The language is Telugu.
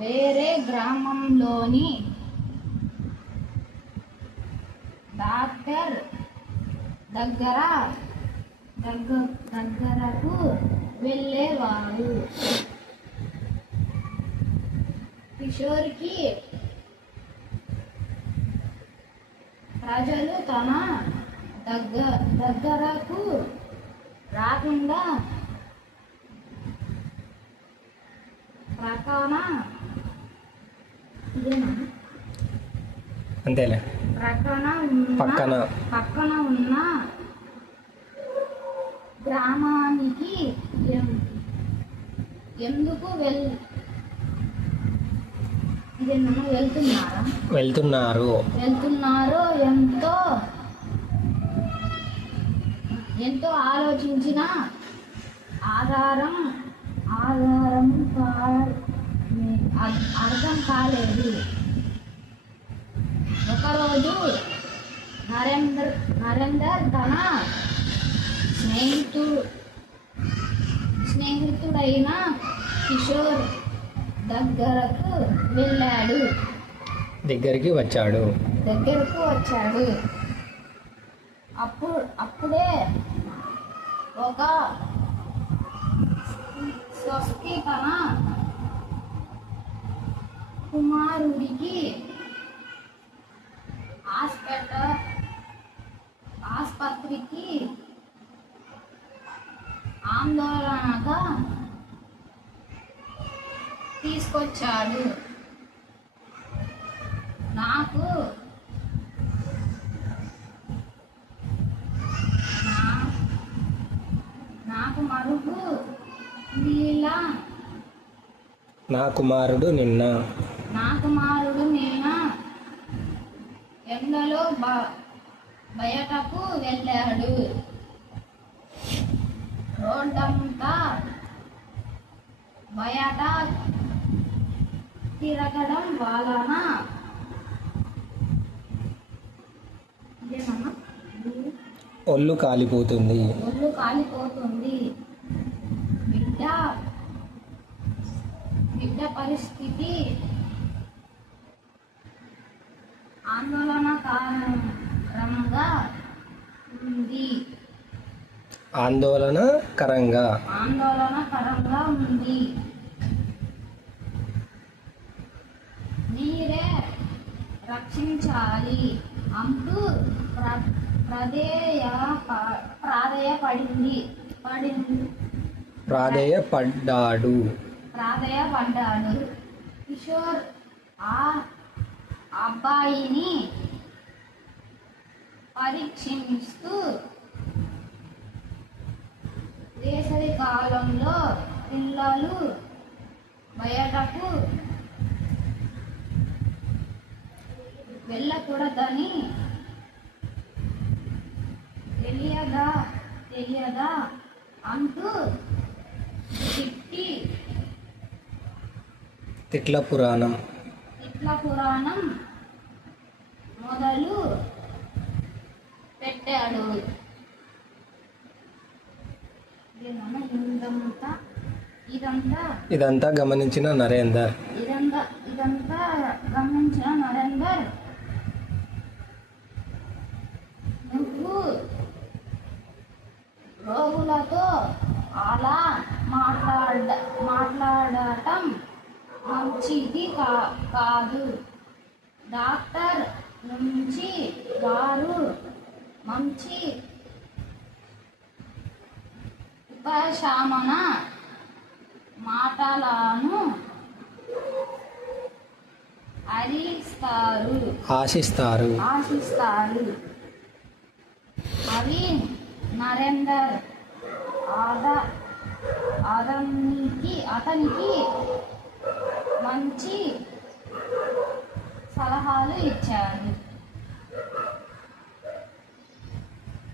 వేరే గ్రామంలోని డాక్టర్ దగ్గరకు వెళ్ళేవాడు. కిషోర్కి ప్రజలు తన దగ్గరకు రాకుండా అంతేలే పక్కన ఉన్న గ్రామానికి ఎందుకు వెళ్తున్నారు ఎంతో ఆలోచించిన అర్థం కాలేదు. ఒకరోజు నరేందర్ తన స్నేహితుడైన కిషోర్ దగ్గరికి వచ్చాడు. అప్పుడే ఒక స్వస్తి తన కుమారుడికి ఆస్పత్రికి ఆందోళనగా తీసుకొచ్చాడు. నా కుమారుడు నిన్న ఎండలో బయటకు వెళ్ళాడు. రోడ్డంతా బయట తిరగడం వలన ఒళ్ళు కాలిపోతుంది. బిడ్డ పరిస్థితి ఆందోళనకరంగా ఉంది. మీరే రక్షించాలి అంటూ ప్రాధేయపడ్డాడు. కిషోర్ ఆ అబ్బాయిని పరీక్షిస్తూ వేసవి కాలంలో పిల్లలు బయటకు వెళ్ళకూడదని తెలియదా అంటూ తిట్ల పురాణం మొదలు పెట్టాడు. ఇదంతా గమనించిన నరేందర్ నువ్వు రోగులతో అలా మాట్లాడటం మంచిది కాదు. డాక్టర్ నుంచి వారు మంచి ఉపశమన మాటలను ఆశిస్తారు. అవి నరేందర్ అతనికి మంచి సలహాలు ఇచ్చాడు.